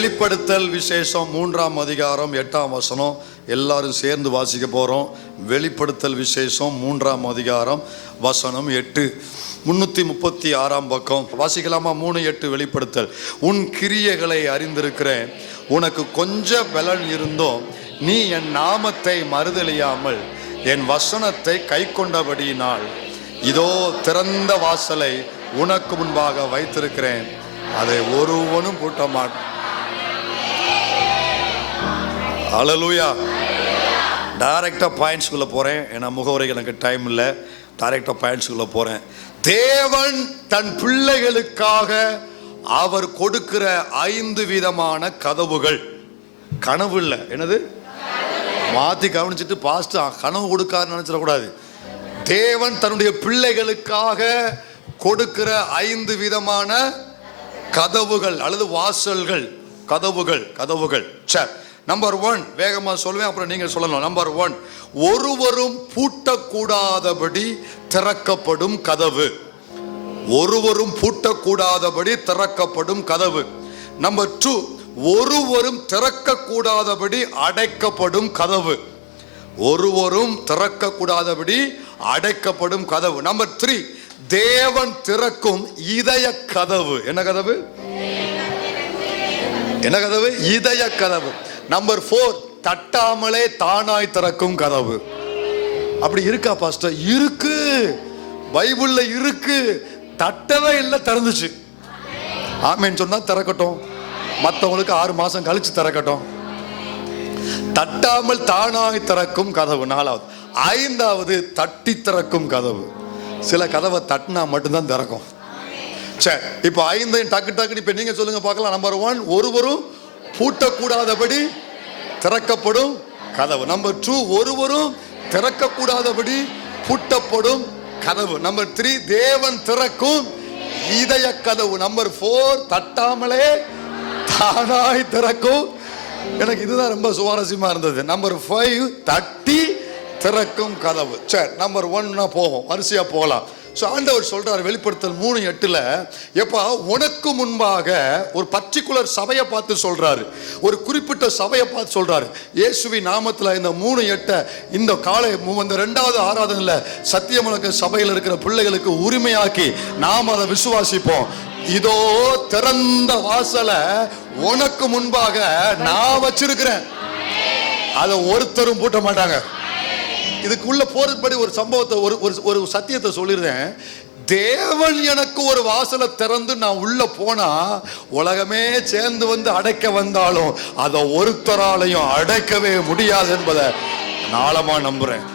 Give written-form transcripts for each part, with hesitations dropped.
வெளிப்படுத்தல் விசேஷம் 3ஆம் அதிகாரம் 8ஆம் வசனம் எல்லாரும் சேர்ந்து வாசிக்க போறோம். வெளிப்படுத்தல் விசேஷம் 3ஆம் அதிகாரம் வசனம் 8, 336ஆம் பக்கம் வாசிக்கலாமா? 3:8 வெளிப்படுத்தல். உன் கிரியைகளை அறிந்திருக்கிறேன், உனக்கு கொஞ்சம் பலன் இருந்தோம், நீ என் நாமத்தை மறுதலியாமல் என் வசனத்தை கை கொண்டபடியினால் இதோ திறந்த வாசலை உனக்கு முன்பாக வைத்திருக்கிறேன், அதை ஒருவனும் பூட்ட மாட்டான். அல்லேலூயா. டைரக்டா பாயிண்ட்ஸ்குள்ள போறேன், ஏன்னா முகவரைக்கு எனக்கு டைம் இல்லை. டைரக்டா பாயிண்ட்ஸ்குள்ள போறேன். தேவன் தன் பிள்ளைகளுக்காக அவர் கொடுக்கிற 5 விதமான கதவுகள். கனவு இல்லை, என்னது மாத்தி கவனிச்சுட்டு பாஸ்ட் கனவு கொடுக்காருன்னு நினைச்சிடக்கூடாது. தேவன் தன்னுடைய பிள்ளைகளுக்காக கொடுக்கிற 5 விதமான கதவுகள் அல்லது வாசல்கள். கதவுகள். சரி, நம்பர் 1 வேகமா சொல்லுவேன், அப்புறம் நீங்க சொல்லணும். நம்பர் 1, ஒருவரும் பூட்டக்கூடாதபடி திறக்கப்படும் கதவு. ஒருவரும் பூட்டக்கூடாதபடி திறக்கப்படும் கதவு. நம்பர் 2, ஒருவரும் திறக்கக்கூடாதபடி அடைக்கப்படும் கதவு. ஒருவரும் திறக்கக்கூடாதபடி அடைக்கப்படும் கதவு. நம்பர் 3, தேவன் திறக்கும் இதய கதவு. என்ன கதவு? இதய கதவு. நம்பர் 4, தட்டாமலே தானாய் திறக்கும் கதவு. அப்படி இருக்கா பாஸ்டர்? இருக்கு, பைபிள்ல இருக்கு. தட்டவே இல்லை, திறந்துச்சு. ஆமென் சொன்னா திறக்கட்டும், மற்றவங்களுக்கு 6 மாசம் கழிச்சு திறக்கட்டும். தட்டாமல் தானாய் திறக்கும் கதவு 4வது. 5வது, தட்டி திறக்கும் கதவு. சில கதவை தட்டினா மட்டும்தான் திறக்கும். சரி, இப்போ 5 டக்கு இப்ப நீங்க சொல்லுங்க பார்க்கலாம். நம்பர் 1, ஒருவரும் பூட்டக்கூடாதபடி திறக்கப்படும் கதவு. நம்பர் 2, ஒருவரும் திறக்கக்கூடாதபடி பூட்டப்படும் கதவு. நம்பர் 3, தேவன் திறக்கும் இதய கதவு. நம்பர் 4, தட்டாமலே தானாய் திறக்கும். எனக்கு இதுதான் ரொம்ப சுவாரஸ்யமா இருந்தது. நம்பர் 5, தட்டி திறக்கும் கதவு. சரி, நம்பர் 1 போவோம், வரிசையா போகலாம். ஆண்டவர் சொல்றாரு வெளிப்படுத்தல் 3:8, எப்பா உனக்கு முன்பாக ஒரு பர்டிகுலர் சபையை பார்த்து சொல்றாரு, ஒரு குறிப்பிட்ட சபையை பார்த்து சொல்றாரு. இயேசுவின் நாமத்துல இந்த 3:8 இந்த காலை இந்த 2வது ஆராதனையில சத்தியமலக்க சபையில் இருக்கிற பிள்ளைகளுக்கு உரிமையாக்கி நாம் அதை விசுவாசிப்போம். இதோ திறந்த வாசலை உனக்கு முன்பாக நான் வச்சிருக்கிறேன், அதை ஒருத்தரும் பூட்ட மாட்டாங்க. இதுக்குள்ள போறதுபடி ஒரு சம்பவத்தை, ஒரு சத்தியத்தை சொல்லிருந்தேன். தேவன் எனக்கு ஒரு வாசலை திறந்து நான் உள்ள போனா உலகமே சேர்ந்து வந்து அடைக்க வந்தாலும் அதை ஒருத்தராலையும் அடைக்கவே முடியாது என்பதை நாளமா நம்புறேன்.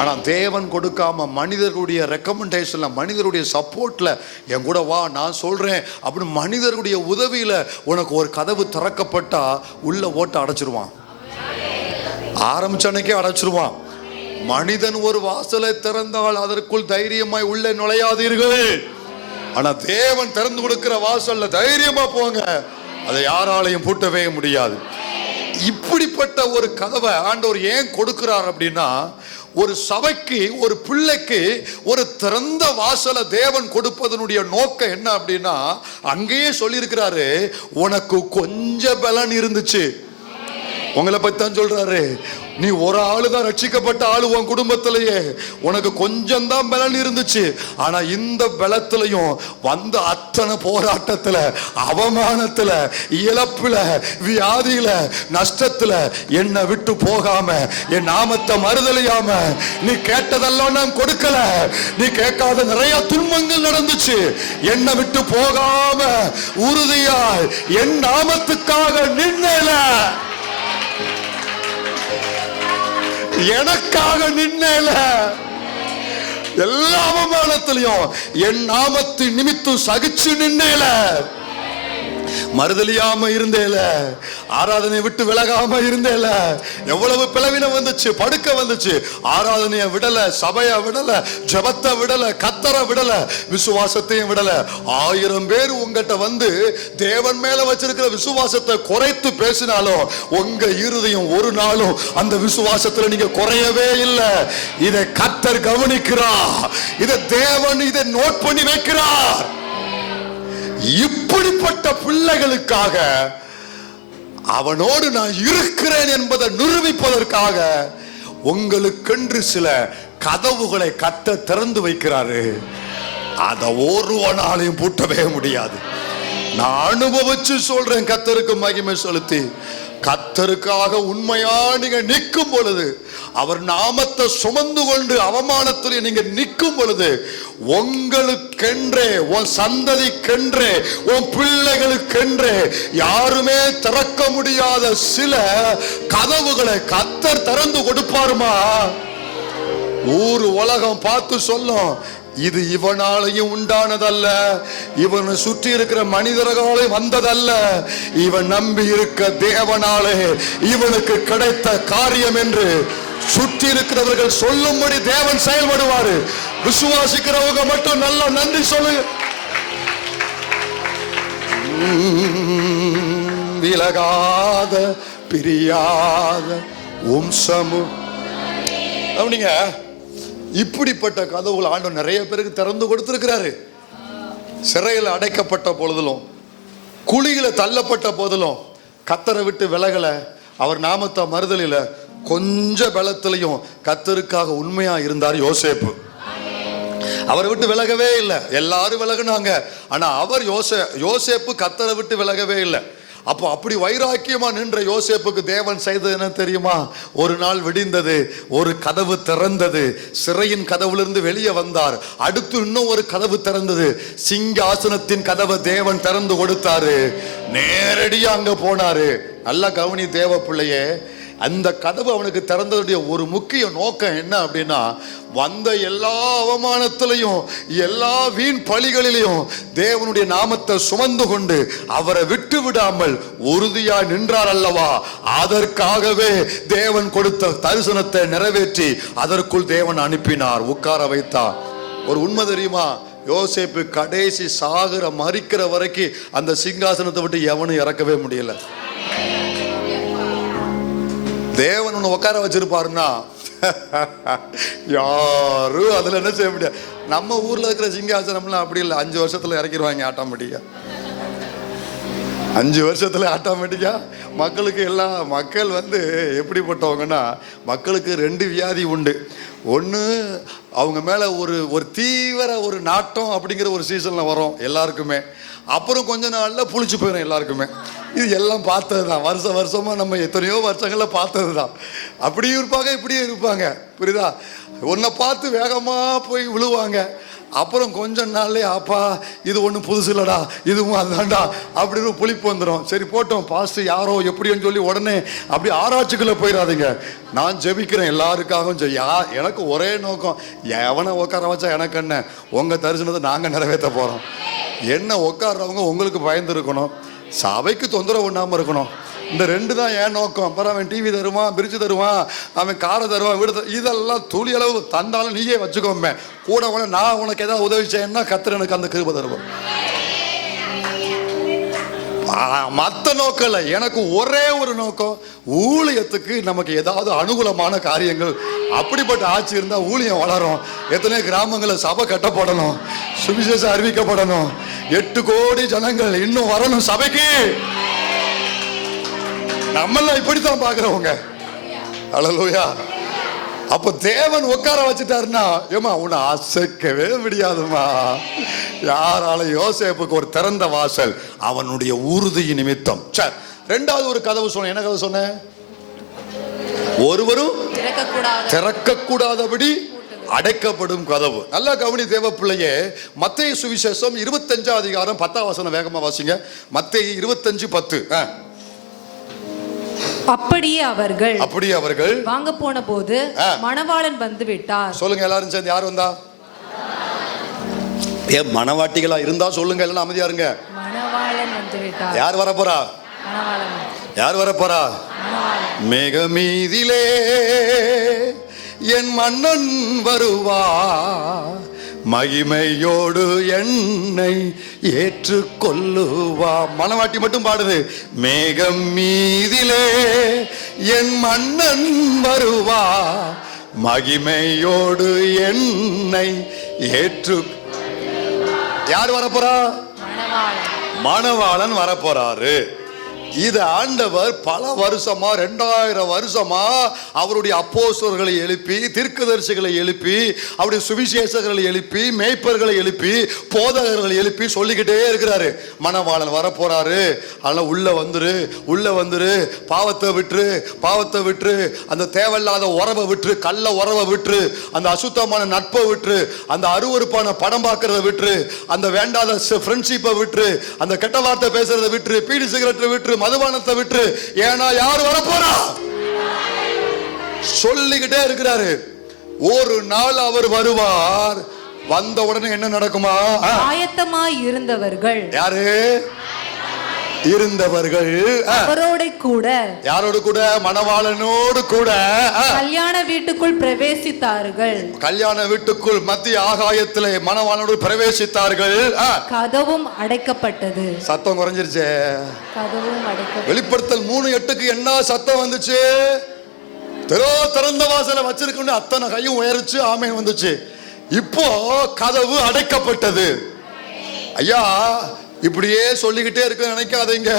ஆனா தேவன் கொடுக்காம மனிதர்களுடைய ரெக்கமெண்டேஷன்ல, மனிதருடைய சப்போர்ட்ல என் கூட வா நான் சொல்றேன் அப்படின்னு மனிதர்களுடைய உதவியில உனக்கு ஒரு கதவு திறக்கப்பட்டா உள்ள ஓட்ட அடைச்சிருவான். ஆரம்பிச்ச அன்னைக்கே அடைச்சிருவான். மனிதன் ஒரு வாசலை திறந்தால் அதற்குள் தைரியமாய் உள்ளே நுழையாதீர்கள். ஆனா தேவன் திறந்து கொடுக்கிற வாசல்ல தைரியமா போங்க, அதை யாராலையும் பூட்டவே முடியாது. இப்படிப்பட்ட ஒரு கதவை ஆண்டவர் ஏன் கொடுக்கிறார் அப்படின்னா, ஒரு சபைக்கு, ஒரு பிள்ளைக்கு ஒரு திறந்த வாசலை தேவன் கொடுப்பதனுடைய நோக்கம் என்ன அப்படின்னா, அங்கேயே சொல்லியிருக்கிறாரு, உனக்கு கொஞ்சம் பலன் இருந்துச்சு. உங்களை பத்தி தான் சொல்றாரு. நீ ஒரு ஆளு தான் ரட்சிக்கப்பட்ட ஆளு உன் குடும்பத்திலேயே, உனக்கு கொஞ்சம் தான் பலன் இருந்துச்சு. ஆனா இந்த பலத்திலையும் வந்த அத்தனை போராட்டத்துல, அவமானத்துல, இழப்புல, வியாதியில, நஷ்டத்துல என்னை விட்டு போகாம, என் நாமத்தை மறுதலியாம, நீ கேட்டதெல்லாம் நான் கொடுக்கல, நீ கேட்காத நிறைய துன்பங்கள் நடந்துச்சு. என்னை விட்டு போகாம உறுதியாய் என் நாமத்துக்காக நின்னல, எனக்காக நின்னல, எல்லா அவமானத்திலையும் என் நாமத்தின் நிமித்தம் சகிச்சு நின்னேல, மறுதலியாம இருந்தேல, ஆராதனை விட்டு விலகாம இருந்தேல. எவ்வளவு பிளவினம் வந்துச்சு, படுக்க வந்துச்சு. ஆராதனைய விடல, சபைய விடல, ஜபத்தை விடல, கத்தரை விடல, விசுவாசத்தையும் விடல. 1000 பேர் உங்ககிட்ட வந்து தேவன் மேல வச்சிருக்கிற விசுவாசத்தை குறைத்து பேசினாலும் உங்க இருதயம் ஒரு நாளும் அந்த விசுவாசத்துல நீங்க குறையவே இல்லை. இதை கத்தர் கவனிக்கிறார், இதை தேவன் இதை நோட் பண்ணி வைக்கிறார். இப்படிப்பட்ட பிள்ளைகளுக்காக அவனோடு நான் இருக்கிறேன் என்பதை நிரூபிப்பதற்காக உங்களுக்கென்று சில கதவுகளை கத்த திறந்து வைக்கிறாரு. அதை ஒருவனாலையும் பூட்டவே முடியாது. நான் அனுபவிச்சு சொல்றேன். கர்த்தருக்கு மகிமை செலுத்தி, கர்த்தருக்காக உண்மையா நீங்க நிற்கும் பொழுது, அவர் நாமத்தை சுமந்து கொண்டு அவமானத்தில் நீங்க நிற்கும் பொழுது, உங்களுக்கென்றே, உன் சந்ததிக்கென்றே, உன் பிள்ளைகளுக்கென்றே யாருமே திறக்க முடியாத சில கதவுகளை கர்த்தர் திறந்து கொடுப்பாருமா. ஊர் உலகம் பார்த்து சொல்லும், இது இவனாலையும் உண்டானதல்ல, இவனை சுற்றி இருக்கிற மனிதர்களாலே வந்ததல்ல, இவன் நம்பி இருக்க தேவனாலே இவனுக்கு கிடைத்த காரியம் என்று சுற்றி இருக்கிறவர்கள் சொல்லும்படி தேவன் செயல்படுவாரு. விசுவாசிக்கிறவங்க மட்டும் நல்ல நன்றி சொல்லுங்க. விலகாத பிரியாத வம்சமு அப்படிங்க. இப்படிப்பட்ட கதவுகள் ஆண்டவர் நிறைய பேருக்கு திறந்து கொடுத்திருக்கிறாரு. சிறையில் அடைக்கப்பட்ட பொழுதிலும், குழியில தள்ளப்பட்ட போதிலும் கர்த்தரை விட்டு விலகல. அவர் நாமத்தை மறுதலில கொஞ்ச பலத்திலையும் கர்த்தருக்காக உண்மையா இருந்தார் யோசேப்பு. அவரை விட்டு விலகவே இல்லை. எல்லாரும் விலகுனாங்க, ஆனா அவர் யோசேப்பு கர்த்தரை விட்டு விலகவே இல்லை. அப்போ அப்படி வைராக்கியமா நின்ற யோசேப்புக்கு தேவன் செய்தது என்ன தெரியுமா? ஒரு நாள் விடிந்தது, ஒரு கதவு திறந்தது, சிறையின் கதவுலிருந்து வெளியே வந்தார். அடுத்து இன்னும் ஒரு கதவு திறந்தது, சிங்காசனத்தின் கதவை தேவன் திறந்து கொடுத்தாரு. நேரடியா அங்க போனாரு. நல்லா கவனி தேவ பிள்ளையே, அந்த கதவு அவனுக்கு திறந்ததுடைய ஒரு முக்கிய நோக்கம் என்ன அப்படின்னா, வந்த எல்லா அவமானத்திலையும் எல்லா வீண் பழிகளிலையும் தேவனுடைய நாமத்தை சுமந்து கொண்டு அவரை விட்டு விடாமல் உறுதியா நின்றார் அல்லவா. அதற்காகவே தேவன் கொடுத்த தரிசனத்தை நிறைவேற்றி அதற்குள் தேவன் அனுப்பினார், உட்கார வைத்தார். ஒரு உண்மை தெரியுமா? யோசேப்பு கடைசி சாகுற மறிக்கிற வரைக்கும் அந்த சிங்காசனத்தை விட்டு எவனும் இறக்கவே முடியல. தேவன் ஒன்று உட்கார வச்சிருப்பாருன்னா யாரும் அதுல என்ன செய்ய முடியாது. நம்ம ஊர்ல இருக்கிற சிங்காசனம்லாம் அப்படி இல்லை, 5 வருஷத்துல இறக்கிடுவாங்க ஆட்டோமேட்டிக்கா. 5 வருஷத்துல ஆட்டோமேட்டிக்கா மக்களுக்கு எல்லாம். மக்கள் எப்படிப்பட்டவங்கன்னா, மக்களுக்கு 2 வியாதி உண்டு. ஒன்று, அவங்க மேல ஒரு தீவிர ஒரு நாட்டம் அப்படிங்கிற ஒரு சீசன்ல வரும் எல்லாருக்குமே. அப்புறம் கொஞ்ச நாள்ல புளிச்சு போயிடும் எல்லாருக்குமே. இது எல்லாம் பார்த்தது தான், வருஷமா நம்ம எத்தனையோ வருஷங்கள்ல பார்த்தது தான். அப்படியும் இருப்பாங்க, இப்படியும் இருப்பாங்க, புரியுதா? உன்னை பார்த்து வேகமா போய் விழுவாங்க. அப்புறம் கொஞ்ச நாள்லே அப்பா இது ஒன்றும் புதுசு இல்லடா, இதுவும் அதுதான்டா அப்படின்னு புளிப்பு வந்துடும். சரி போட்டோம், பாஸ்ட் யாரோ எப்படின்னு சொல்லி உடனே அப்படி ஆராய்ச்சிக்குள்ள போயிடாதீங்க. நான் ஜெபிக்கிறேன் எல்லாருக்காகவும். எனக்கு ஒரே நோக்கம், எவனை உட்கார வச்சா எனக்கு என்ன, உங்க தரிசனத்தை நாங்கள் நிறைவேற்ற போறோம். என்ன உட்கார்றவங்க உங்களுக்கு பயந்து இருக்கணும், சபைக்கு தொந்தரவு பண்ணாம இருக்கணும். இந்த 2 தான் என் நோக்கம். அப்புறம் அவன் டிவி தருவான், பிரிட்ஜ் தருவான், அவன் காரை தருவான், வீடு இதெல்லாம் துளி அளவு தந்தாலும் நீயே வச்சுக்கோமே. கூட நான் உனக்கு ஏதாவது உதவி செய்யணும்னா கர்த்தர் எனக்கு அந்த கிருபை தருவோம். மற்ற நோக்கம் இல்லை, எனக்கு ஒரே ஒரு நோக்கம், ஊழியத்துக்கு நமக்கு ஏதாவது அனுகூலமான காரியங்கள். அப்படிப்பட்ட ஆட்சி இருந்தா ஊழியம் வளரும். எத்தனை கிராமங்களில் சபை கட்டப்படணும், சுவிசேஷம் அறிவிக்கப்படணும், 8 கோடி ஜனங்கள் இன்னும் வரணும் சபைக்கு. நம்மெல்லாம் இப்படித்தான் பாக்குறவங்க. அல்லேலூயா. அப்ப தேவன் உட்கார வச்சுட்டாருன்னா, ஏமா உன்னை அசைக்கவே முடியாதுமா. யாரால யோசேப்புக்கு ஒரு திறந்த வாசல், அவனுடைய உறுதி நிமித்தம். சரி, 2வது ஒரு கதவு சொன்ன. என்ன கதவு சொன்ன? ஒருவரும் திறக்கக்கூடாதபடி அடைக்கப்படும் கதவு. நல்லா கவனி தேவ பிள்ளையே. மத்தேயு சுவிசேஷம் 25 அதிகாரம் 10 வசனம் வேகமா வாசிங்க. மத்தேயு 25:10. அப்படியே அவர்கள் வாங்க போன போது மணவாளன் வந்து விட்டார். சொல்லுங்க எல்லாரும் சேர்ந்து, யார் வந்தா? மணவாட்டிகளா இருந்தா சொல்லுங்க, எல்லாம் அமைதியா இருங்க. மணவாளன் வந்து விட்டார். யார் வர போறா? யார் வர போறா? மேகமீதிலே என் மன்னன் வருவா, மகிமையோடு என்னை ஏற்றுக்கொள்ளுவா. மணவாட்டி மட்டும் பாடுது. மேகம் மீதிலே என் மன்னன் வருவா, மகிமையோடு என்னை ஏற்று. யார் வரப்போறா? மணவாளன் வரப்போறாரு. இது ஆண்டவர் பல வருஷமா 2000 வருஷமா அவருடைய அப்போஸ்தலர்களை எழுப்பி, தீர்க்கதரிசிகளை எழுப்பி, அவருடைய சுவிசேஷகர்களை எழுப்பி, மேய்ப்பர்களை எழுப்பி, போதகர்களை எழுப்பி சொல்லிக்கிட்டே இருக்கிறாரு. மணவாளன் வரப்போறாரு, அதனால உள்ள வந்துரு, பாவத்தை விட்டுரு, அந்த தேவையில்லாத உறவை விட்டுரு, கள்ள உறவை விட்டுரு, அந்த அசுத்தமான நட்பை விட்டுரு, அந்த அருவருப்பான படம் பார்க்கறத விட்டுரு, அந்த வேண்டாத ஃப்ரெண்ட்ஷிப்பை விட்டுரு, அந்த கெட்ட வார்த்தை பேசுறதை விட்டுரு, பீடி சிகரெட்டை விட்டுரு, மதுபானத்தை விட்டுரு. ஏன்னா யார் வரப்போறா சொல்லிக்கிட்டே இருக்கிறாரு. ஒரு நாள் அவர் வருவார். வந்த உடனே என்ன நடக்குமா? ஆயத்தமாய் இருந்தவர்கள், யாரு இருந்தவர்கள் அவரோடு கூட, யாரோடு கூட? மணவாளனோடு கூட கல்யாண வீட்டுக்குள் பிரவேசித்தார்கள். கல்யாண வீட்டுக்குள் மத்திய ஆகாயத்திலே மணவாளனோடு பிரவேசித்தார்கள். கதவும் அடைக்கப்பட்டது. சத்தம் குறைஞ்சிருச்சே. கதவும் அடைக்கப்பட்டது. வெளிப்படுத்தல் 3:8 என்ன சத்தம் வந்துச்சு? திறந்த வாசலை வச்சிருக்க அத்தனை கையும் உயர்ச்சு ஆமேன் வந்துச்சு. இப்போ கதவு அடைக்கப்பட்டது. ஐயா, இப்படியே சொல்லிக்கிட்டே இருக்க நினைக்காதீங்க.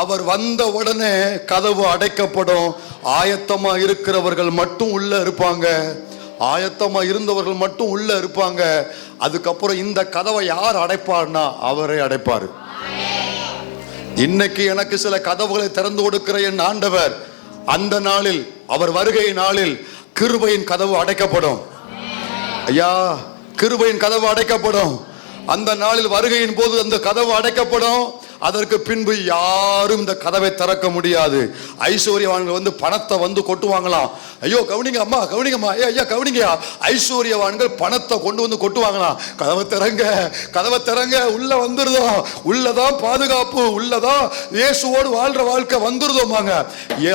அவர் வந்த உடனே கதவு அடைக்கப்படும். ஆயத்தமா இருக்கிறவர்கள் மட்டும் உள்ள இருப்பாங்க. ஆயத்தமா இருந்தவர்கள் மட்டும் உள்ள இருப்பாங்க. அதுக்கப்புறம் இந்த கதவை யார் அடைப்பார்னா அவரே அடைப்பார். இன்னைக்கு எனக்கு சில கதவுகளை திறந்து கொடுக்கிற என் ஆண்டவர், அந்த நாளில், அவர் வருகை நாளில் கிருபையின் கதவு அடைக்கப்படும். ஐயா, கிருபையின் கதவு அடைக்கப்படும். அந்த நாளில் வருகையின் போது அந்த கதவு அடைக்கப்படும். அதற்கு பின்பு யாரும் இந்த கதவை திறக்க முடியாது. ஐஸ்வர்யவான்கள் பணத்தை கொட்டுவாங்களாம். ஐயோ கவனிங்க அம்மா, கவனிங்கம்மா, ஐயா கவனிங்கயா. ஐஸ்வர்யவான்கள் பணத்தை கொண்டு கொட்டுவாங்களாம். கதவை திறங்க, உள்ள வந்துருதோம், உள்ளதான் பாதுகாப்பு, உள்ளதான் இயேசுவோடு வாழ்ற வாழ்க்கை வந்துருதோமாங்க.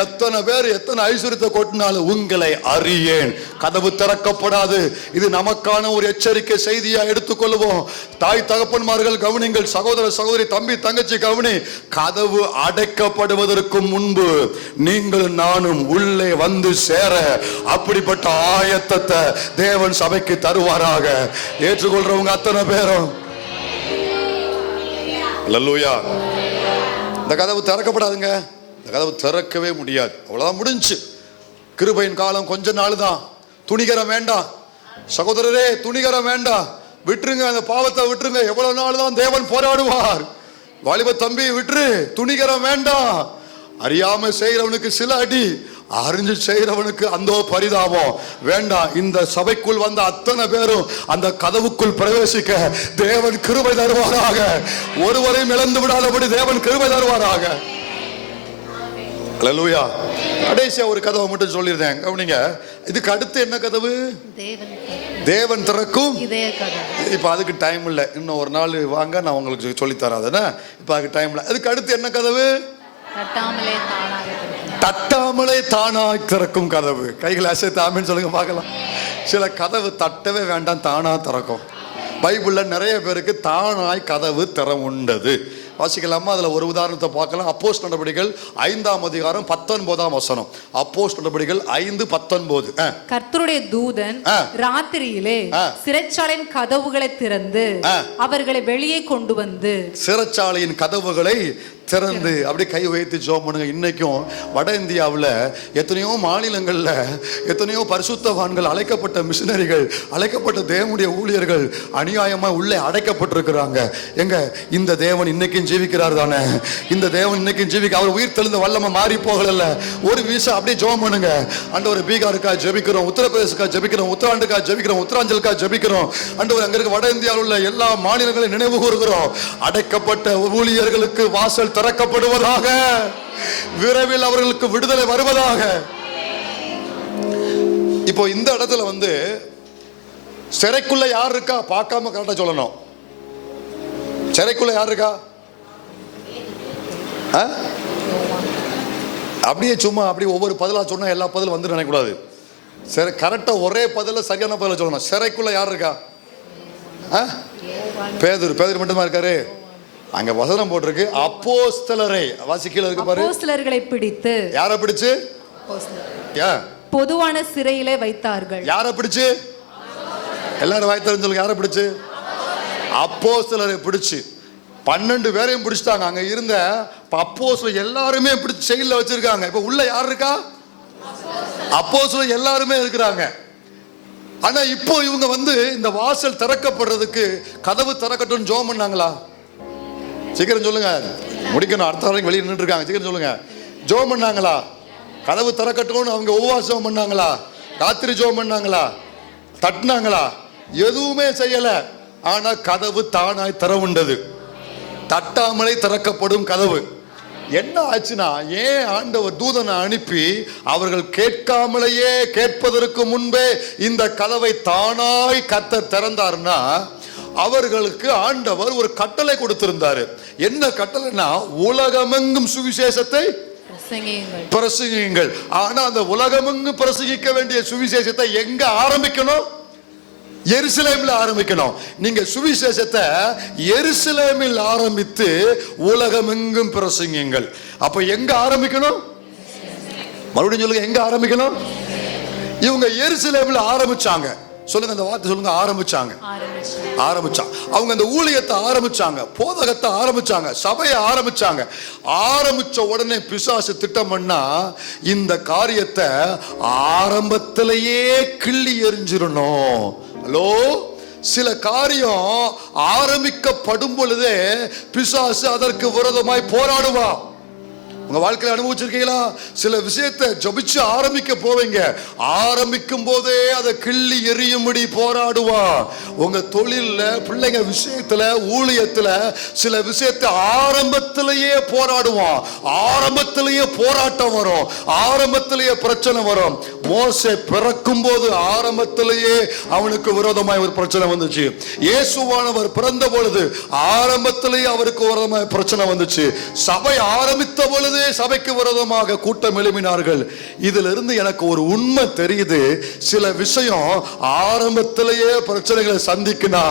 எத்தனை பேர் எத்தனை ஐஸ்வர்யத்தை கொட்டினாலும் உங்களை அறியேன், கதவு திறக்கப்படாது. இது நமக்கான ஒரு எச்சரிக்கை செய்தியா எடுத்துக்கொள்வோம். தாய் தகப்பன்மார்கள் கவனிங்கள், சகோதர சகோதரி, தம்பி தங்கச்சி கவனி. கதவு அடைக்கப்படுவதற்கு முன்பு நீங்கள் நானும் உள்ளே வந்து சேர அப்படிப்பட்ட ஆயத்தத்தை தேவன் சபைக்கு தருவாராக. ஏற்றுக்கொள்றவங்க அத்தனை பேரும் அல்லேலூயா. இந்த கதவு திறக்கப்படாதுங்க. இந்த கதவு திறக்கவே முடியாது. அவ்வளவுதான், முடிஞ்சு. கிருபையின் காலம் கொஞ்ச நாள் தான். துணிகரம் வேண்டாம் சகோதரரே, துணிகரம் வேண்டாம். விட்டுருங்க, அந்த பாவத்தை விட்டுருங்க. எவ்வளவு நாள் தான் தேவன் போராடுவார். வாலிப தம்பி விட்டுரு, துணிகரம் வேண்டாம். அறியாம செய்யறவனுக்கு சில அடி, அறிஞ்சு செய்யறவனுக்கு அந்த பரிதாபம் வேண்டாம். இந்த சபைக்குள் வந்த அத்தனை பேரும் அந்த கதவுக்குள் பிரவேசிக்க தேவன் கிருபை தருவாராக. ஒருவரையும் இழந்து விடாதபடி தேவன் கிருபை தருவாராக. அல்லேலூயா. கடைசியா ஒரு கதவை மட்டும் சொல்லிருந்தேன், கவனிங்க. இதுக்கு அடுத்து என்ன கதவு? தேவன் திறக்கும். இப்ப அதுக்கு டைம் இல்லை. இன்னும் ஒரு நாள் வாங்க, நான் உங்களுக்கு சொல்லி தராதுன்னா. இப்ப அதுக்கு டைம் இல்லை. அதுக்கு அடுத்து என்ன கதவு? தட்டாமலே தானாய் திறக்கும் கதவு. கைகளை அசைத்து ஆமென் சொல்லுங்க பார்க்கலாம். சில கதவு தட்டவே வேண்டாம், தானா திறக்கும். பைபிள்ல நிறைய பேருக்கு தானாய் கதவு திறவுண்டது. வாசிக்கலாமா? அதுல ஒரு உதாரணத்தை பார்க்கலாம். அப்போஸ்தலர் நடபடிகள் 5ஆம் அதிகாரம் 19ஆம் வசனம். அப்போஸ்தலர் நடபடிகள் 5:19. கர்த்தருடைய தூதன் ராத்திரியிலே சிறைச்சாலையின் கதவுகளை திறந்து அவர்களை வெளியே கொண்டு வந்து, சிறைச்சாலையின் கதவுகளை திறந்து அப்படி கை வைத்து ஜெபம் பண்ணுங்க. இன்னைக்கும் வட இந்தியாவில் எத்தனையோ மாநிலங்கள்ல எத்தனையோ பரிசுத்தவான்கள், அழைக்கப்பட்ட மிஷனரிகள், அழைக்கப்பட்ட தேவனுடைய ஊழியர்கள் அநியாயமா உள்ளே அடைக்கப்பட்டிருக்கிறாங்க. எங்க இந்த தேவன் இன்னைக்கும் ஜீவிக்கிறார் தானே? இந்த தேவன் இன்னைக்கும் ஜீவிக்க, அவர் உயிர் தெளிந்த வல்லமை மாறி போகல. ஒரு வீசா அப்படியே ஜெபம் பண்ணுங்க. ஆண்டவர் பீகாருக்கா ஜெபிக்கிறோம், உத்தரப்பிரதேசக்கா ஜெபிக்கிறோம், உத்தராண்டுக்கா ஜெபிக்கிறோம், உத்தராஞ்சலுக்கா ஜெபிக்கிறோம். ஆண்டவர் அங்க இருக்க வட இந்தியாவில் உள்ள எல்லா மாநிலங்களையும் நினைவு கூறுகிறோம். அடைக்கப்பட்ட ஊழியர்களுக்கு வாசல் திறக்கப்படுவதாக, விரைவில் அவர்களுக்கு விடுதலை வருவதாக. இப்போ இந்த இடத்துல சிறைக்குள்ள யார் இருக்கா பார்க்காம கரெக்டா சொல்லணும். சிறைக்குள்ள யார் இருக்கா? அப்படியே சும்மா அப்படி ஒவ்வொரு பதிலா சொன்னா எல்லா பதிலும் வந்து நினைக்கக்கூடாது. சரி, கரெக்டா ஒரே பதில சரியான பதில சொல்லணும். சிறைக்குள்ள யார் இருக்கா? பேதுரு மட்டுமா இருக்காரு? அங்க வசனம் போட்டிருக்கு, அப்போஸ்தலரை. வாசிக்கல இருக்கு பாரு. அப்போஸ்தலர்களை பிடித்து. யாரை பிடிச்சு? பொதுவான சிறையிலே வைத்தார்கள். யாரை பிடிச்சு? எல்லாரும் வாய்த்தாருன்னு சொல்லுங்க. யாரை பிடிச்சு? அப்போஸ்தலரை பிடிச்சு 12 பேரையும் பிடிச்சிட்டாங்க. அங்க இருந்த அப்போஸ்தலர் எல்லாருமே பிடிச்சி செயல்ல வச்சிருக்காங்க. இப்ப உள்ள யார் இருக்கா? அப்போஸ்தலர் எல்லாருமே இருக்கிறாங்க. ஆனா இப்போ இவங்க இந்த வாசல் திறக்கப்படுறதுக்கு கதவு திறக்கட்டும் ஜெபம் பண்ணாங்களா? சீக்கிரம் சொல்லுங்க, முடிக்கணும். அடுத்த வரைக்கும் வெளியே நின்று இருக்காங்க. சீக்கிரம் சொல்லுங்க, ஜெபம் பண்ணாங்களா? கதவு திறக்கட்டும்னு அவங்க உபவாசம் பண்ணாங்களா? ராத்திரி ஜெபம் பண்ணாங்களா? தட்டினாங்களா? எதுவுமே செய்யல. ஆனா கதவு தானாய் திறவுண்டது. தட்டாமலே திறக்கப்படும் கதவு. என்ன ஆச்சுன்னா, ஏன் ஆண்டவர் தூதனை அனுப்பி அவர்கள் கேட்காமலேயே கேட்பதற்கு முன்பே இந்த கதவை தானாய் கர்த்தர் திறந்தார்னா, அவர்களுக்கு ஆண்டவர் ஒரு கட்டளை கொடுத்திருந்தாரு. என்ன கட்டளைனா, உலகமெங்கும் சுவிசேஷத்தை பிரசங்கியுங்கள். ஆனா அந்த உலகமெங்கும் பிரசங்கிக்க வேண்டிய சுவிசேஷத்தை எங்க ஆரம்பிக்கணும்? எருசலேமில் ஆரம்பிக்கணும். நீங்க சுவிசேஷத்தை எருசலேமில் ஆரம்பித்து உலகமெங்கும் பிரசங்கியுங்கள். அப்ப எங்க ஆரம்பிக்கணும்? மறுபடியும் சொல்லுங்க, எங்க ஆரம்பிக்கணும்? இவங்க எருசலேமில் ஆரம்பிச்சாங்க. சொல்லுங்க, அந்த வார்த்தை சொல்லுங்க. ஆரம்பிச்சாங்க. அவங்க அந்த ஊழியத்தை ஆரம்பிச்சாங்க, போதகத்தை ஆரம்பிச்சாங்க, சபையை ஆரம்பிச்சாங்க. ஆரம்பிச்ச உடனே பிசாசு திட்டம் பண்ணா, இந்த காரியத்தை ஆரம்பத்திலேயே கிள்ளி எறிஞ்சிடணும். ஹலோ, சில காரியம் ஆரம்பிக்கப்படும் பொழுதே பிசாசு அதற்கு விரோதமாய் போராடுவா. உங்க வாழ்க்கையில அனுபவிச்சிருக்கீங்களா? சில விஷயத்தை ஜபிச்சு ஆரம்பிக்க போவீங்க, ஆரம்பிக்கும் போதே அதை கிள்ளி எறியும்படி போராடுவா. உங்க தொழில்ல, பிள்ளைங்க விஷயத்துல, ஊழியத்துல சில விஷயத்தை ஆரம்பத்திலேயே போராடுவான். ஆரம்பத்திலேயே போராட்டம் வரும், ஆரம்பத்திலேயே பிரச்சனை வரும். மோசே பிறக்கும் போது ஆரம்பத்திலேயே அவனுக்கு விரோதமாய் ஒரு பிரச்சனை வந்துச்சு. இயேசுவானவர் பிறந்த பொழுது ஆரம்பத்திலேயே அவருக்கு விரோதமாய் பிரச்சனை வந்துச்சு. சபை ஆரம்பித்த பொழுது சபைக்கு விரோதமாக கூட்டம் எழுப்பினார்கள். இதுல இருந்து எனக்கு ஒரு உண்மை தெரியுது. சில விஷயம் ஆரம்பத்திலேயே பிரச்சனைகளை சந்திக்கினா,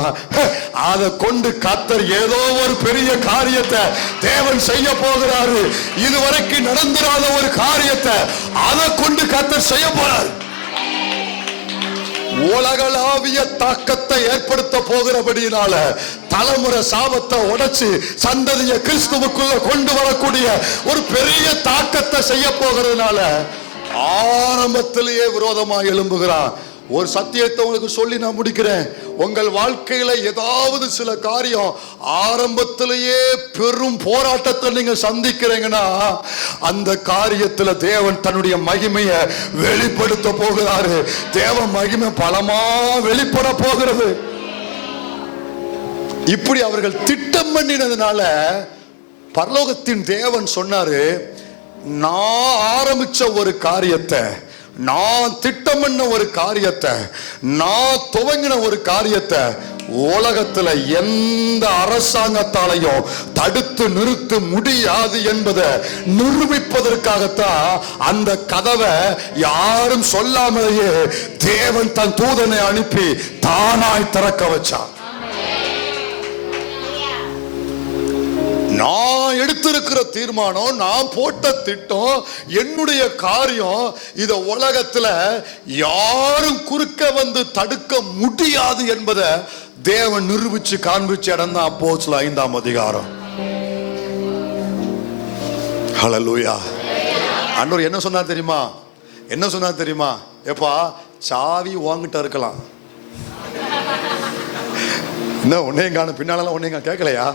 அதை கொண்டு கர்த்தர் ஏதோ ஒரு பெரிய காரியத்தை தேவன் செய்ய போகிறாரு. இதுவரைக்கும் நடந்துராத ஒரு காரியத்தை அதை கொண்டு கர்த்தர் செய்ய போறார். உலகளாவிய தாக்கத்தை ஏற்படுத்த போகிறபடியினால தலைமுறை சாபத்தை உடைச்சு சந்ததியை கிறிஸ்துவுக்குள்ள கொண்டு வரக்கூடிய ஒரு பெரிய தாக்கத்தை செய்ய போகிறதுனால ஆரம்பத்திலேயே விரோதமாக எழும்புகிறான். ஒரு சத்தியத்தை உங்களுக்கு சொல்லி நான் முடிக்கிறேன். உங்கள் வாழ்க்கையில ஏதாவது சில காரியம் ஆரம்பத்திலேயே பெரும் போராட்டத்தை நீங்க சந்திக்கிறீங்கன்னா, அந்த காரியத்துல தேவன் தன்னுடைய மகிமையை வெளிப்படுத்த போகிறாரு. தேவ மகிமை பலமா வெளிப்பட போகிறது. இப்படி அவர்கள் திட்டம் பண்ணினதுனால பரலோகத்தின் தேவன் சொன்னாரு, நான் ஆரம்பிச்ச ஒரு காரியத்தை, நான் திட்டம் பண்ண ஒரு காரியத்தை, நான் துவங்கின ஒரு காரியத்தை உலகத்துல எந்த அரசாங்கத்தாலையும் தடுத்து நிறுத்த முடியாது என்பதை நிரூபிப்பதற்காகத்தான் அந்த கதவை யாரும் சொல்லாமலேயே தேவன் தன் தூதனை அனுப்பி தானாய் திறக்க வச்சான். நான் எடுத்திருக்கிற தீர்மானம், நான் போட்ட திட்டம், என்னுடைய காரியம், இத உலகத்துல யாரும் குறுக்க வந்து தடுக்க முடியாது என்பதை தேவன் நிரூபிச்சு காண்பிச்ச இடம் தான் அப்போஸ்தலர் 5ஆம் அதிகாரம். ஹல்லேலூயா. ஆண்டவர் என்ன சொன்னார் தெரியுமா? என்ன சொன்னார் தெரியுமா? எப்பா, சாவி வாங்கிட்ட இருக்கலாம். என்ன உன்னையும் காணும், பின்னாலெல்லாம் உன்னையும் கேட்கலையா?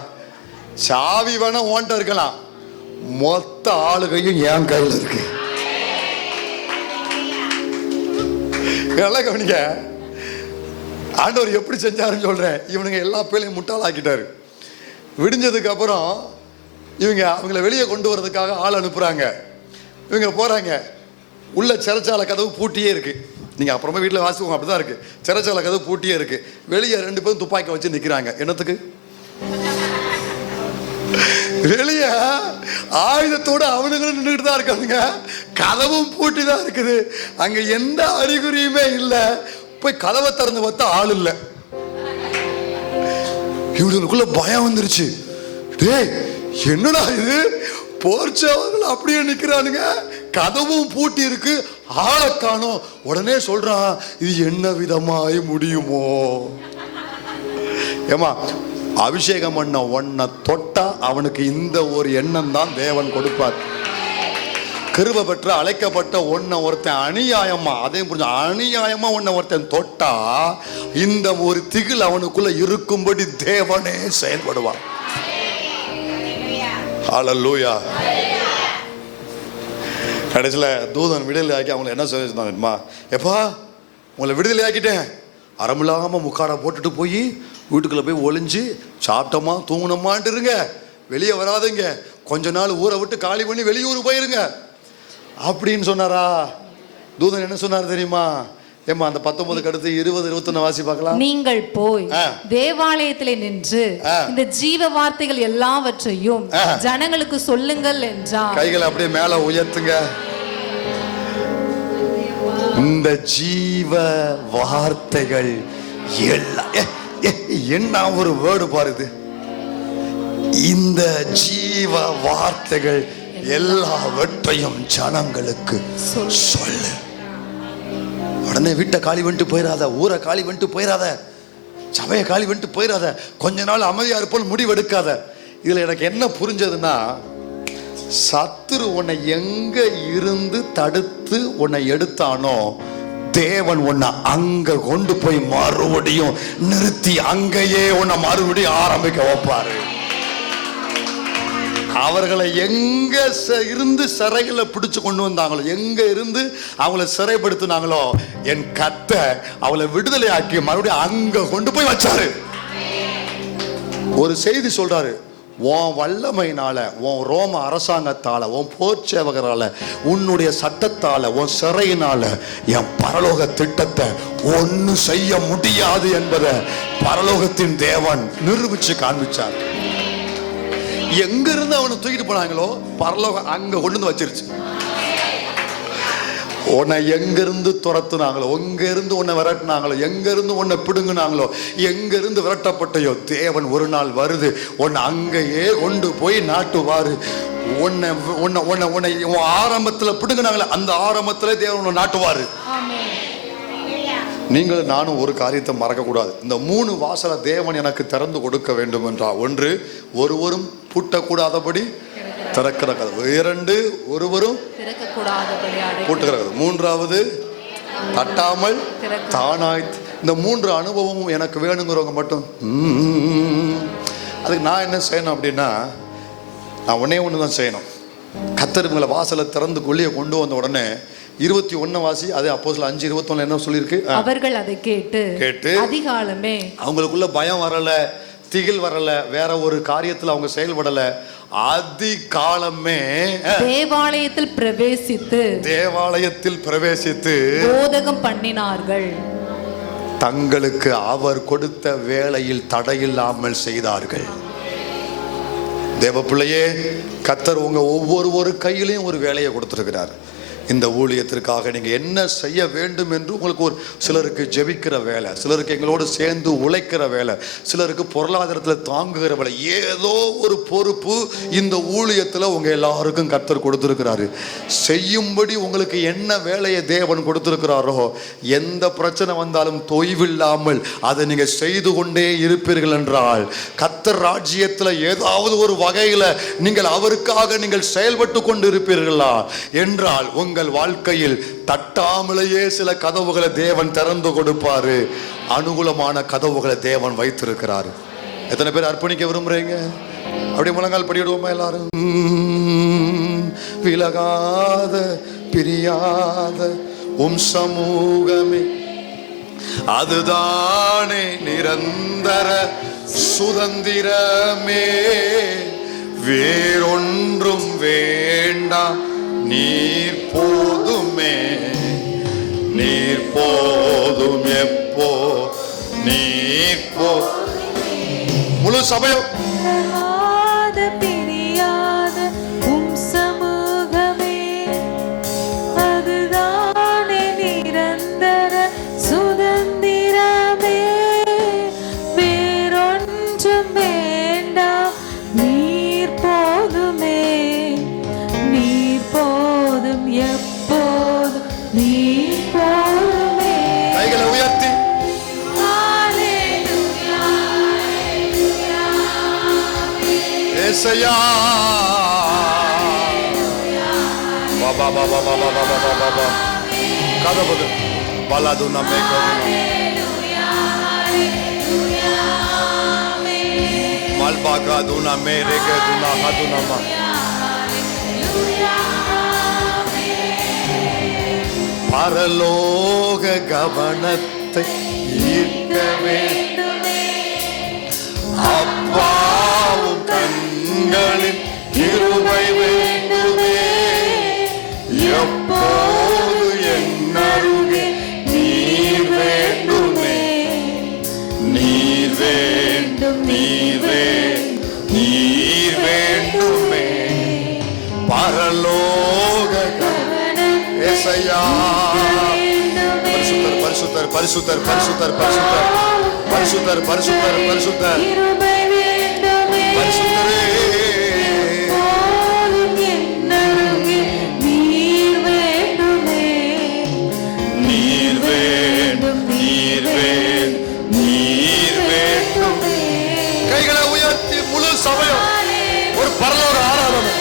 சாவி வேணா ஓன்ட்ட இருக்கலாம், மொத்த ஆளுகையும் என் கையில் இருக்கு. நல்லா கவனிக்க, ஆண்டவர் எப்படி செஞ்சாருன்னு சொல்றேன். இவனுங்க எல்லா பேரையும் முட்டாளாக்கிட்டாரு. விடிஞ்சதுக்கு அப்புறம் அவங்கள வெளியே கொண்டு வரதுக்காக ஆள் அனுப்புறாங்க. இவங்க போறாங்க. உள்ள சிறைச்சாலை கதவு பூட்டியே இருக்கு. நீங்க அப்புறமா வீட்டில் வாசிப்போம், அப்படிதான் இருக்கு. சிறைச்சாலை கதவு பூட்டியே இருக்கு. வெளியே 2 பேரும் துப்பாக்கி வச்சு நிக்கிறாங்க. என்னத்துக்கு? வெளியே ஆயுதத்தோட அவனுங்களும் நின்றுட்டு தான் இருக்காங்க. கதவும் பூட்டி தான் இருக்குது. அங்க எந்த அறிகுறியுமே இல்லை. போய் கதவை திறந்து பார்த்தா ஆள் இல்லை. இவங்களுக்குள்ள பயம் வந்துருச்சு. டேய், என்னடா இது? போர்ச்சவர்கள் அப்படியே நிக்கிறானுங்க, கதவும் பூட்டி இருக்கு, ஆளை காணோம். உடனே சொல்றான், இது என்ன விதமாய் முடியுமோ? ஏமா, அபிஷேகம் பண்ண ஒன்ன தொட்டா அவனுக்கு இந்த ஒரு எண்ணம் தான் தேவன் கொடுப்பார். கிருபை பெற்ற அழைக்கப்பட்ட ஒன்ன ஒருத்தன் அநியாயமா, அதையும் புரிஞ்சு அநியாயமா ஒன்ன ஒருத்தன் தொட்டா இந்த ஒரு திகில் அவனுக்குள்ள இருக்கும்படி தேவனே செயல்படுவார். ஹல்லேலூயா. கடைசியில் தூதன் விடுதலை ஆக்கி அவங்களை என்ன சொல்லியிருந்தாங்கம்மா, எப்பா உங்களை விடுதலை ஆக்கிட்டேன், அறமில்லாமல் முக்காடை போட்டுட்டு போய் வீட்டுக்குள்ளே போய் ஒளிஞ்சு சாப்பிட்டோமா தூங்கினோமான்ட்டு இருங்க, வெளியே வராதுங்க, கொஞ்ச நாள் ஊரை விட்டு காலி பண்ணி வெளியூர் போயிருங்க அப்படின்னு சொன்னாரா? தூதன் என்ன சொன்னார் தெரியுமா? ஏமா அந்த 19 அடுத்து 20, 21 வாசி பார்க்கலாம். நீங்கள் போய் தேவாலயத்திலே நின்று இந்த ஜீவ வார்த்தைகள் எல்லாவற்றையும் ஜனங்களுக்கு சொல்லுங்கள் என்றார். கைகளை அப்படியே மேல உயர்த்துங்க. இந்த ஜீவ வார்த்தைகள் எல்லாம் என்ன ஒரு வேர்டு பாருது. இந்த ஜீவ வார்த்தைகள் எல்லாவற்றையும் ஜனங்களுக்கு சொல்லு. உடனே வீட்டை காலி வந்துட்டு போயிடாத, ஊரை காலி வந்துட்டு போயிடாத, சபையை காலி வந்துட்டு போயிடாத, கொஞ்ச நாள் அமைதியா இருப்போம் முடிவெடுக்காத. இதுல எனக்கு என்ன புரிஞ்சதுன்னா, சத்துரு உன்னை எங்க இருந்து தடுத்து உன்னை எடுத்தானோ தேவன் உன்னை அங்க கொண்டு போய் மறுபடியும் நிறுத்தி அங்கேயே உன்னை மறுபடியும் ஆரம்பிக்க வைப்பாரு. அவர்களை எங்க இருந்து சிறைகளை பிடிச்சு கொண்டு வந்தாங்களோ, எங்க இருந்து அவங்களை சிறைப்படுத்தினாங்களோ, என் கர்த்தர் அவளை விடுதலை ஆக்கி மறுபடியும் அங்க கொண்டு போய் வச்சாரு. ஒரு செய்தி சொல்றாரு, உன் வல்லமையினால, உன் ரோம அரசாங்கத்தால, உன் போர் சேவகரால, உன்னுடைய சட்டத்தால, உன் சிறையினால என் பரலோக திட்டத்தை ஒன்னு செய்ய முடியாது என்பதை பரலோகத்தின் தேவன் நிரூபிச்சு காண்பிச்சார். எங்க இருந்து அவனை தூக்கிட்டு போனாங்களோ பரலோகம் அங்க கொண்டு வந்து வச்சிருச்சு. உன்னை எங்க இருந்து துரத்துனாங்களோ, எங்க இருந்து உன்னை விரட்டினாங்களோ, எங்க இருந்து உன்னை பிடுங்கினாங்களோ, எங்க இருந்து விரட்டப்பட்டையோ, தேவன் ஒரு நாள் வருது உன்னை அங்கேயே கொண்டு போய் நாட்டுவாரு. உன்னை உன்னை உன்னை உன்னை ஆரம்பத்துல பிடுங்கினாங்களே அந்த ஆரம்பத்துல தேவன் உன்னை நாட்டுவாரு. நீங்கள் நானும் ஒரு காரியத்தை மறக்க கூடாது. இந்த 3 வாசலை தேவன் எனக்கு திறந்து கொடுக்க வேண்டும் என்றால், 1 ஒருவரும் பூட்டக்கூடாதபடி திறக்கிற கதவு, 2 ஒருவரும் பூட்டுகிற கதவு, 3வது தட்டாமல் தானாய். இந்த 3 அனுபவமும் எனக்கு வேணுங்கிறவங்க மட்டும் அதுக்கு நான் என்ன செய்யணும் அப்படின்னா, நான் ஒண்ணு தான் செய்யணும். கர்த்தர் இவங்களை வாசலை திறந்து கொள்ளிய கொண்டு வந்த உடனே 21 வாசி, அது அப்போஸ்தலர் 5:21 என்ன சொல்லியிருக்கு? அவர்கள் அதை கேட்டு அதிகாலமே, அவங்களுக்குள்ள பயம் வரல, திகில் வரல, வேற ஒரு காரியத்துல அவங்க செயல்படல, அதிகாலமே தேவாலயத்தில் பிரவேசித்து போதகம் பண்ணினார்கள். தங்களுக்கு அவர் கொடுத்த வேளையில் தடையில்லாமல் செய்தார்கள். தேவ பிள்ளையே, கர்த்தர் உங்க ஒவ்வொரு கையிலையும் ஒரு வேலையை கொடுத்திருக்கிறார். இந்த ஊழியத்திற்காக நீங்கள் என்ன செய்ய வேண்டும் என்று உங்களுக்கு ஒரு சிலருக்கு ஜெபிக்கிற வேலை, சிலருக்கு எங்களோடு சேர்ந்து உழைக்கிற வேலை, சிலருக்கு பொருளாதாரத்தில் தாங்குகிற வேலை, ஏதோ ஒரு பொறுப்பு இந்த ஊழியத்தில் உங்கள் எல்லாருக்கும் கர்த்தர் கொடுத்துருக்கிறாரு. செய்யும்படி உங்களுக்கு என்ன வேலையை தேவன் கொடுத்துருக்கிறாரோ, எந்த பிரச்சனை வந்தாலும் தொய்வில்லாமல் அதை நீங்கள் செய்து கொண்டே இருப்பீர்கள் என்றால், கர்த்தர் ராஜ்யத்தில் ஏதாவது ஒரு வகையில் நீங்கள் அவருக்காக நீங்கள் செயல்பட்டு கொண்டு இருப்பீர்களா என்றால், உங்கள் வாழ்க்கையில் தட்டாமலேயே சில கதவுகளை தேவன் திறந்து கொடுப்பாரு. அனுகூலமான கதவுகளை தேவன் வைத்திருக்கிறாரு. எத்தனை பேர் அர்ப்பணிக்க விரும்புறீங்க? அப்படி முழங்கால் படிடுவோமா எல்லாரும்? விலகாத பிரியாத சமூகமே, அதுதானே நிரந்தர சுதந்திரமே, வேறொன்றும் வேண்டாம், நீர் போதுமே, நீர் போதும், எப்போ நீர் போ. முழு சபையும் ஏசையா கதவு பலது நம்மை மல்பாகாதுனா மேரேகதுனா ஹதுனமா பரலோக கவனத்தை ஈர்க்க வேண்டுமே அப்பாவும் கண்களின் கிருபை வேண்டுமே எப்போது என் அருகே நீர் வேண்டுமே நீர் வேண்டும் நீர் நீர் வேண்டுமே பரலோக ஏசையா பரிசுத்தர் பரிசுத்தர் பரிசுத்தர் பரிசுத்தர் பரிசுத்தர் பரிசுத்தர் பரிசுத்தர் பரிசுத்தரே நீர் வேண்டும் நீர் நீர் வேண்டும். கைகளை உயர்த்தி முழு சபையும் ஒரு பரலோக ஆராதனை.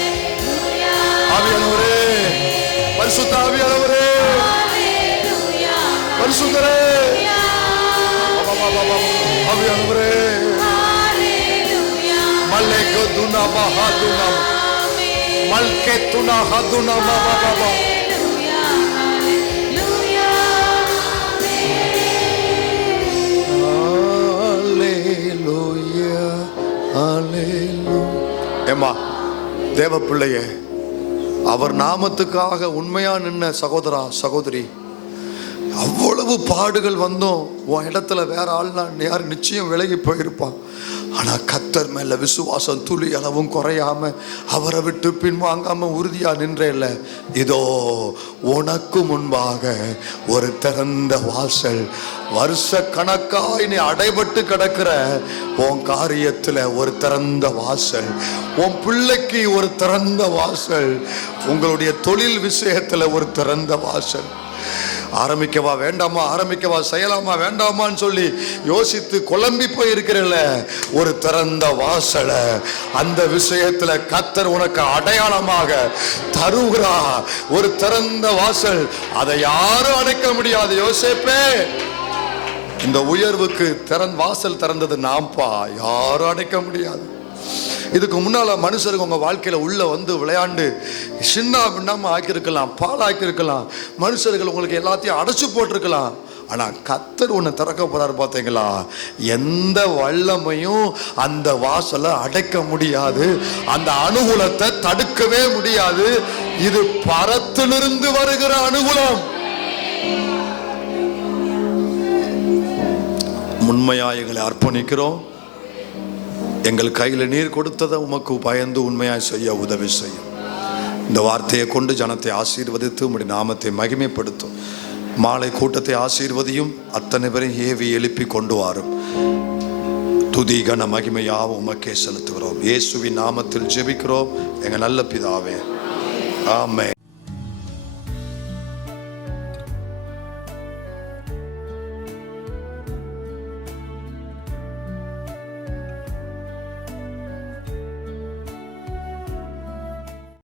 ஆவியானவரே பரிசுத்த ஆவியானவரே பரிசுத்தரே ஆவியானவரே மல்லேக துனா மஹதுனா மல்கே துனா ஹதுனா பாபா ஹalleluya ஹalleluya. ஏம்மா தேவ பிள்ளையே, அவர் நாமத்துக்காக உண்மையா நின்ன சகோதரா சகோதரி, அவ்வளவு பாடுகள் வந்தோம் உன் இடத்துல வேற ஆள்னா யார் நிச்சயம் விலகி போயிருப்பான். ஆனா கர்த்தர் மேல விசுவாசம் துளி அளவும் குறையாம அவரை விட்டு பின்வாங்காம உறுதியா நின்றேல்ல, இதோ உனக்கு முன்பாக ஒரு திறந்த வாசல். வருஷ கணக்காய் நீ அடைபட்டு கிடக்கிற உன் காரியத்துல ஒரு திறந்த வாசல், உன் பிள்ளைக்கு ஒரு திறந்த வாசல், உங்களுடைய தொழில் விஷயத்துல ஒரு திறந்த வாசல். ஆரம்பிக்கவா வேண்டாமா, ஆரம்பிக்கவா செய்யலாமா வேண்டாமான்னு சொல்லி யோசித்து குழம்பி போயிருக்கிறல்ல, ஒரு திறந்த வாசலை அந்த விஷயத்துல கர்த்தர் உனக்கு அடையாளமாக தருகிறா. ஒரு திறந்த வாசல், அதை யாரும் அடைக்க முடியாது. யோசேப்பே, இந்த உயர்வுக்கு வாசல் திறந்தது நான்ப்பா, யாரும் அடைக்க முடியாது. இதுக்கு முன்னால மனுஷருக்கு உங்க வாழ்க்கையில உள்ள வந்து விளையாண்டு சின்ன பின்னாம ஆக்கியிருக்கலாம், பால் ஆக்கியிருக்கலாம், மனுஷர்கள் உங்களுக்கு எல்லாத்தையும் அடைச்சு போட்டிருக்கலாம். ஆனா கர்த்தர் உன்னை திறக்க போறாரு பார்த்தீங்களா, எந்த வல்லமையும் அந்த வாசலை அடைக்க முடியாது, அந்த அனுகூலத்தை தடுக்கவே முடியாது. இது பரத்திலிருந்து வருகிற அனுகூலம். உண்மையா எங்களை அர்ப்பணிக்கிறோம். எங்கள் கையில் நீர் கொடுத்ததை உமக்கு பயந்து உண்மையாய் செய்ய உதவி செய்யும். இந்த வார்த்தையை கொண்டு ஜனத்தை ஆசீர்வதித்து உம்முடைய நாமத்தை மகிமைப்படுத்தும். மாலை கூட்டத்தை ஆசீர்வதியும், அத்தனை பேரையும் ஏவி எழுப்பி கொண்டு வாரும். துதி கன மகிமையாவும் உமக்கே செலுத்துகிறோம். இயேசுவின் நாமத்தில் ஜெபிக்கிறோம் எங்கள் நல்ல பிதாவே, ஆமென்.